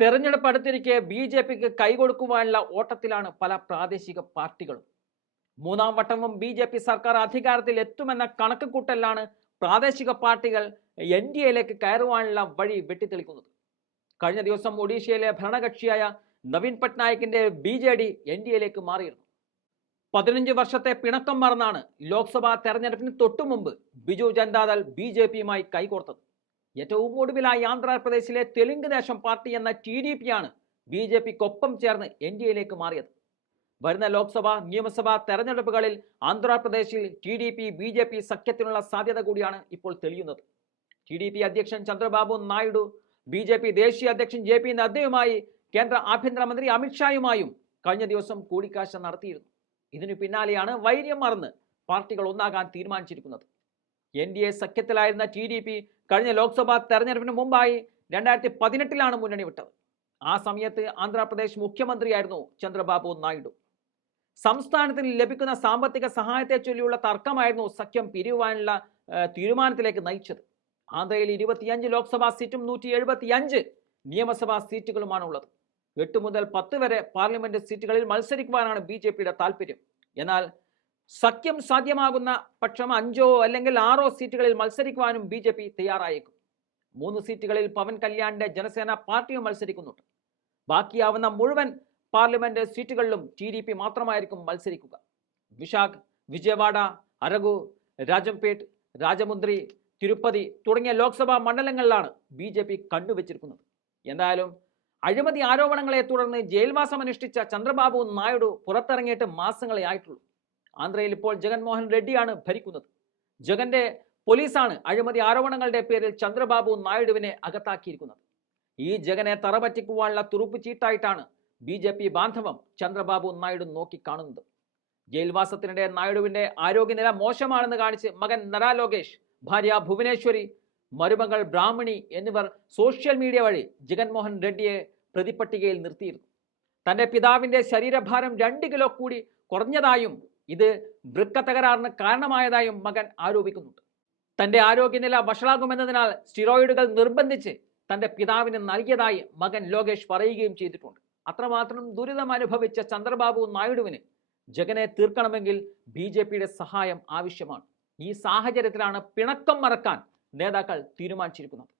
തെരഞ്ഞെടുപ്പ് അടുത്തിരിക്കെ ബി.ജെ.പിക്ക് കൈകൊടുക്കുവാനുള്ള ഓട്ടത്തിലാണ് പല പ്രാദേശിക പാർട്ടികളും. മൂന്നാം വട്ടവും ബി.ജെ.പി സർക്കാർ അധികാരത്തിൽ എത്തുമെന്ന കണക്കുകൂട്ടലാണ് പ്രാദേശിക പാർട്ടികൾ എൻ.ഡി.എയിലേക്ക് കയറുവാനുള്ള വഴി വെട്ടിത്തെളിക്കുന്നത്. കഴിഞ്ഞ ദിവസം ഒഡീഷയിലെ ഭരണകക്ഷിയായ നവീൻ പട്നായിക്കിന്റെ ബി.ജെ.ഡി എൻ.ഡി.എയിലേക്ക് മാറിയിരുന്നു. 15 വർഷത്തെ പിണക്കം മറന്നാണ് ലോക്സഭാ തെരഞ്ഞെടുപ്പിന് തൊട്ടുമുമ്പ് ബിജു ജനതാദൾ ബി.ജെ.പിയുമായി കൈകോർത്തത്. ഏറ്റവും ഒടുവിലായി ആന്ധ്രാപ്രദേശിലെ തെലുങ്ക് ദേശം പാർട്ടി എന്ന TDP ആണ് ബി.ജെ.പിക്കൊപ്പം ചേർന്ന് എൻ.ഡി.എയിലേക്ക് മാറിയത്. വരുന്ന ലോക്സഭാ നിയമസഭാ തെരഞ്ഞെടുപ്പുകളിൽ ആന്ധ്രാപ്രദേശിൽ TDP ബി.ജെ.പി സഖ്യത്തിനുള്ള സാധ്യത കൂടിയാണ് ഇപ്പോൾ തെളിയുന്നത്. TDP അധ്യക്ഷൻ ചന്ദ്രബാബു നായിഡു ബി.ജെ.പി ദേശീയ അധ്യക്ഷൻ JP നദ്ദയുമായി കേന്ദ്ര ആഭ്യന്തരമന്ത്രി അമിത്ഷായുമായും കഴിഞ്ഞ ദിവസം കൂടിക്കാഴ്ച നടത്തിയിരുന്നു. ഇതിനു പിന്നാലെയാണ് വൈര്യം മറന്ന് പാർട്ടികൾ ഒന്നാകാൻ തീരുമാനിച്ചിരിക്കുന്നത്. NDA സഖ്യത്തിലായിരുന്ന TDP കഴിഞ്ഞ ലോക്സഭാ തെരഞ്ഞെടുപ്പിന് മുമ്പായി 2018 മുന്നണി വിട്ടത്. ആ സമയത്ത് ആന്ധ്രാപ്രദേശ് മുഖ്യമന്ത്രിയായിരുന്നു ചന്ദ്രബാബു നായിഡു. സംസ്ഥാനത്തിന് ലഭിക്കുന്ന സാമ്പത്തിക സഹായത്തെ ചൊല്ലിയുള്ള തർക്കമായിരുന്നു സഖ്യം പിരിയുവാനുള്ള തീരുമാനത്തിലേക്ക് നയിച്ചത്. ആന്ധ്രയിൽ 25 ലോക്സഭാ സീറ്റും 175 നിയമസഭാ സീറ്റുകളുമാണ് ഉള്ളത്. 8 മുതൽ 10 വരെ പാർലമെന്റ് സീറ്റുകളിൽ മത്സരിക്കുവാനാണ് ബി.ജെ.പിയുടെ താല്പര്യം. എന്നാൽ സഖ്യം സാധ്യമാകുന്ന പക്ഷം 5 അല്ലെങ്കിൽ 6 സീറ്റുകളിൽ മത്സരിക്കുവാനും ബി.ജെ.പി തയ്യാറായേക്കും. 3 സീറ്റുകളിൽ പവൻ കല്യാണിന്റെ ജനസേന പാർട്ടിയും മത്സരിക്കുന്നുണ്ട്. ബാക്കിയാവുന്ന മുഴുവൻ പാർലമെന്റ് സീറ്റുകളിലും TDP മാത്രമായിരിക്കും മത്സരിക്കുക. വിശാഖ്, വിജയവാഡ, അരഗു, രാജംപേട്ട്, രാജമുന്ദ്രി, തിരുപ്പതി തുടങ്ങിയ ലോക്സഭാ മണ്ഡലങ്ങളിലാണ് ബി.ജെ.പി കണ്ടുവച്ചിരിക്കുന്നത്. എന്തായാലും അഴിമതി ആരോപണങ്ങളെ തുടർന്ന് ജയിൽവാസം അനുഷ്ഠിച്ച ചന്ദ്രബാബു നായിഡു പുറത്തിറങ്ങിയിട്ട് മാസങ്ങളെ ആയിട്ടുള്ളൂ. ആന്ധ്രയിൽ ഇപ്പോൾ ജഗൻമോഹൻ റെഡ്ഡിയാണ് ഭരിക്കുന്നത്. ജഗന്റെ പോലീസാണ് അഴിമതി ആരോപണങ്ങളുടെ പേരിൽ ചന്ദ്രബാബു നായിഡുവിനെ അകത്താക്കിയിരിക്കുന്നത്. ഈ ജഗനെ തറപറ്റിക്കുവാനുള്ള തുറുപ്പ് ചീട്ടായിട്ടാണ് ബി.ജെ.പി ബാന്ധവം ചന്ദ്രബാബു നായിഡു നോക്കിക്കാണുന്നത്. ജയിൽവാസത്തിനിടെ നായിഡുവിന്റെ ആരോഗ്യനില മോശമാണെന്ന് കാണിച്ച് മകൻ നരാ ലോകേഷ്, ഭാര്യ ഭുവനേശ്വരി, മരുമകൾ ബ്രാഹ്മണി എന്നിവർ സോഷ്യൽ മീഡിയ വഴി ജഗൻമോഹൻ റെഡ്ഡിയെ പ്രതിപട്ടികയിൽ നിർത്തിയിരുന്നു. തന്റെ പിതാവിന്റെ ശരീരഭാരം 2 കിലോ കൂടി കുറഞ്ഞതായും ഇത് വൃക്ക തകരാറിന് കാരണമായതായും മകൻ ആരോപിക്കുന്നുണ്ട്. തന്റെ ആരോഗ്യനില വഷളാകുമെന്നതിനാൽ സ്റ്റിറോയിഡുകൾ നിർബന്ധിച്ച് തന്റെ പിതാവിന് നൽകിയതായി മകൻ ലോകേഷ് പറയുകയും ചെയ്തിട്ടുണ്ട്. അത്രമാത്രം ദുരിതം അനുഭവിച്ച ചന്ദ്രബാബു നായിഡുവിന് ജഗനെ തീർക്കണമെങ്കിൽ ബി.ജെ.പിയുടെ സഹായം ആവശ്യമാണ്. ഈ സാഹചര്യത്തിലാണ് പിണക്കം മറക്കാൻ നേതാക്കൾ തീരുമാനിച്ചിരിക്കുന്നത്.